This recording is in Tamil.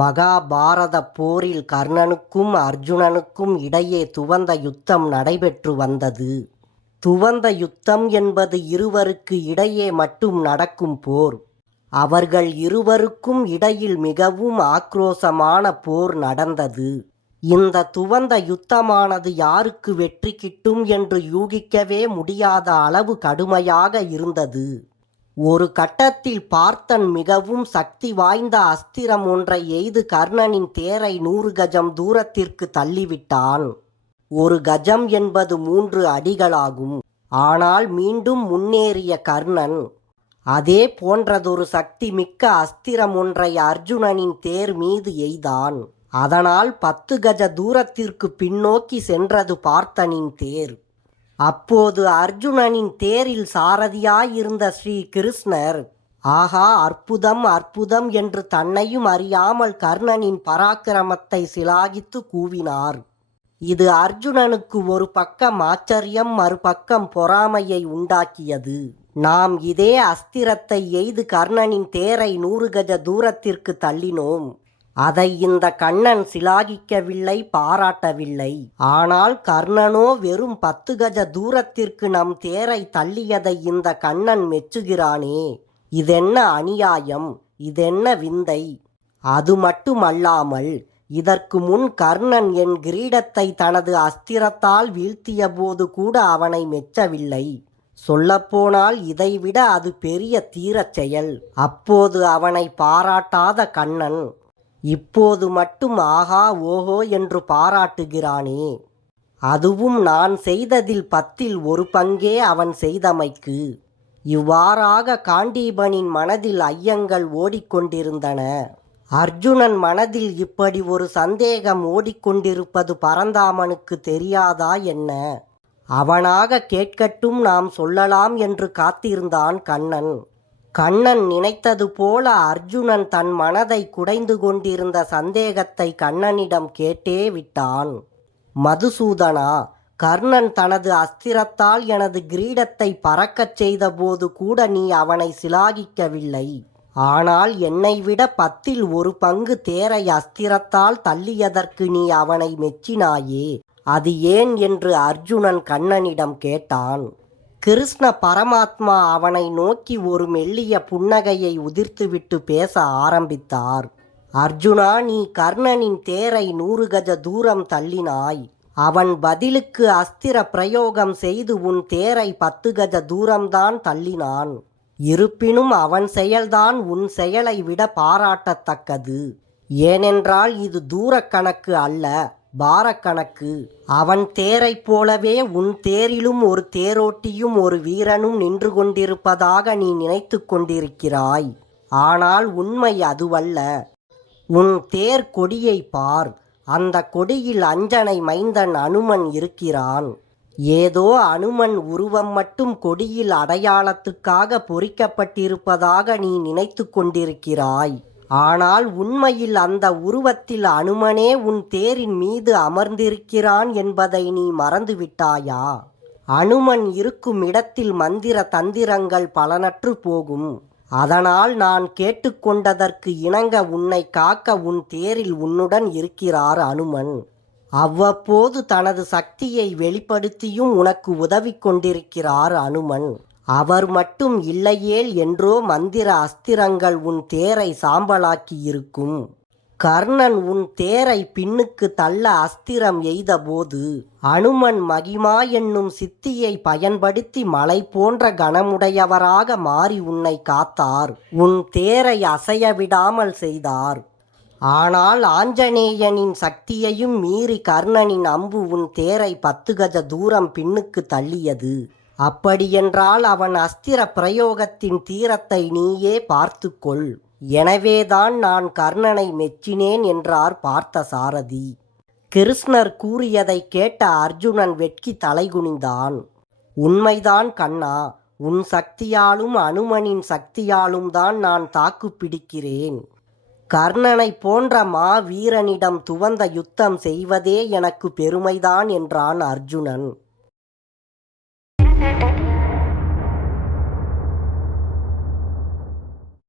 மகாபாரத போரில் கர்ணனுக்கும் அர்ஜுனனுக்கும் இடையே துவந்த யுத்தம் நடைபெற்று வந்தது. துவந்த யுத்தம் என்பது இருவருக்கு இடையே மட்டும் நடக்கும் போர். அவர்கள் இருவருக்கும் இடையில் மிகவும் ஆக்ரோசமான போர் நடந்தது. இந்த துவந்த யுத்தமானது யாருக்கு வெற்றி கிட்டும் என்று யூகிக்கவே முடியாத அளவு கடுமையாக இருந்தது. ஒரு கட்டத்தில் பார்த்தன் மிகவும் சக்தி வாய்ந்த அஸ்திரம் ஒன்றை எய்து கர்ணனின் தேரை நூறு கஜம் தூரத்திற்கு தள்ளிவிட்டான். ஒரு கஜம் என்பது மூன்று அடிகளாகும். ஆனால் மீண்டும் முன்னேறிய கர்ணன் அதே போன்றதொரு சக்தி மிக்க அஸ்திரம் ஒன்றை அர்ஜுனனின் தேர் மீது எய்தான். அதனால் பத்து கஜ தூரத்திற்கு பின்னோக்கி சென்றது பார்த்தனின் தேர். அப்போது அர்ஜுனனின் தேரில் சாரதியாயிருந்த ஸ்ரீ கிருஷ்ணர் ஆகா அற்புதம் அற்புதம் என்று தன்னையும் அறியாமல் கர்ணனின் பராக்கிரமத்தை சிலாகித்து கூவினார். இது அர்ஜுனனுக்கு ஒரு பக்கம் ஆச்சரியம் மறுபக்கம் பொறாமையை உண்டாக்கியது. நாம் இதே அஸ்திரத்தை எய்து கர்ணனின் தேரை நூறு கஜ தூரத்திற்கு தள்ளினோம். அதை இந்த கண்ணன் சிலாகிக்கவில்லை பாராட்டவில்லை. ஆனால் கர்ணனோ வெறும் பத்து கஜ தூரத்திற்கு நம் தேரை தள்ளியதை இந்த கண்ணன் மெச்சுகிறானே. இதென்ன அநியாயம் இதென்ன விந்தை. அது மட்டுமல்லாமல் இதற்கு முன் கர்ணன் என் கிரீடத்தை தனது அஸ்திரத்தால் வீழ்த்திய போது கூட அவனை மெச்சவில்லை. சொல்லப்போனால் இதைவிட அது பெரிய தீரச் செயல். அப்போது அவனை பாராட்டாத கண்ணன் இப்போது மட்டும் ஆகா ஓஹோ என்று பாராட்டுகிறானே. அதுவும் நான் செய்ததில் பத்தில் ஒரு பங்கே அவன் செய்தமைக்கு. இவ்வாறாக காண்டீபனின் மனதில் ஐயங்கள் ஓடிக்கொண்டிருந்தன. அர்ஜுனன் மனதில் இப்படி ஒரு சந்தேகம் ஓடிக்கொண்டிருப்பது பரந்தாமனுக்கு தெரியாதா என்ன? அவனாக கேட்கட்டும் நாம் சொல்லலாம் என்று காத்திருந்தான் கண்ணன். கண்ணன் நினைத்தது போல அர்ஜுனன் தன் மனதை குடைந்து கொண்டிருந்த சந்தேகத்தை கண்ணனிடம் கேட்டே விட்டான். மதுசூதனா கர்ணன் தனது அஸ்திரத்தால் எனது கிரீடத்தை பறக்கச் செய்தபோது கூட நீ அவனை சிலாகிக்கவில்லை. ஆனால் என்னை விட பத்தில் ஒரு பங்கு தேரை அஸ்திரத்தால் தள்ளியதற்கு நீ அவனை மெச்சினாயே. அது ஏன்? என்று அர்ஜுனன் கண்ணனிடம் கேட்டான். கிருஷ்ண பரமாத்மா அவனை நோக்கி ஒரு மெல்லிய புன்னகையை உதிர்த்துவிட்டு பேச ஆரம்பித்தார். அர்ஜுனா நீ கர்ணனின் தேரை நூறு கஜ தூரம் தள்ளினாய். அவன் பதிலுக்கு அஸ்திர பிரயோகம் செய்து உன் தேரை பத்து கஜ தூரம்தான் தள்ளினான். இருப்பினும் அவன் செயல்தான் உன் செயலை விட பாராட்டத்தக்கது. ஏனென்றால் இது தூரக்கணக்கு அல்ல. பாரக்கணக்கு அவன் தேரைப் போலவே உன் தேரிலும் ஒரு தேரோட்டியும் ஒரு வீரனும் நின்று கொண்டிருப்பதாக நீ நினைத்து கொண்டிருக்கிறாய். ஆனால் உண்மை அதுவல்ல. உன் தேர் கொடியை பார். அந்த கொடியில் அஞ்சனை மைந்தன் அனுமன் இருக்கிறான். ஏதோ அனுமன் உருவம் மட்டும் கொடியில் அடையாளத்துக்காக பொறிக்கப்பட்டிருப்பதாக நீ நினைத்து கொண்டிருக்கிறாய். ஆனால் உண்மையில் அந்த உருவத்தில் அனுமனே உன் தேரின் மீது அமர்ந்திருக்கிறான் என்பதை நீ மறந்துவிட்டாயா? அனுமன் இருக்கும் இடத்தில் மந்திர தந்திரங்கள் பலனற்று போகும். அதனால் நான் கேட்டுக்கொண்டதற்கு இணங்க உன்னை காக்க உன் தேரில் உன்னுடன் இருக்கிறார் அனுமன். அவ்வப்போது தனது சக்தியை வெளிப்படுத்தியும் உனக்கு உதவி கொண்டிருக்கிறார் அனுமன். அவர் மட்டும் இல்லையேல் என்றோ மந்திர அஸ்திரங்கள் உன் தேரை சாம்பலாக்கி இருக்கும் கர்ணன் உன் தேரை பின்னுக்கு தள்ள அஸ்திரம் எய்தபோது அனுமன் மகிமா என்னும் சித்தியை பயன்படுத்தி மலை போன்ற கனமுடையவராக மாறி உன்னை காத்தார். உன் தேரை அசைய விடாமல் செய்தார். ஆனால் ஆஞ்சநேயனின் சக்தியையும் மீறி கர்ணனின் அம்பு உன் தேரை பத்து கஜ தூரம் பின்னுக்கு தள்ளியது. அப்படியென்றால் அவன் அஸ்திர பிரயோகத்தின் தீரத்தை நீயே பார்த்துக்கொள். எனவேதான் நான் கர்ணனை மெச்சினேன் என்றார் பார்த்த சாரதி. கிருஷ்ணர் கூறியதை கேட்ட அர்ஜுனன் வெட்கி தலைகுனிந்தான். உண்மைதான் கண்ணா உன் சக்தியாலும் அனுமனின் சக்தியாலும் தான் நான் தாக்கு பிடிக்கிறேன். கர்ணனை போன்ற மா வீரனிடம் துவந்த யுத்தம் செய்வதே எனக்கு பெருமைதான் என்றான் அர்ஜுனன். Mm-hmm.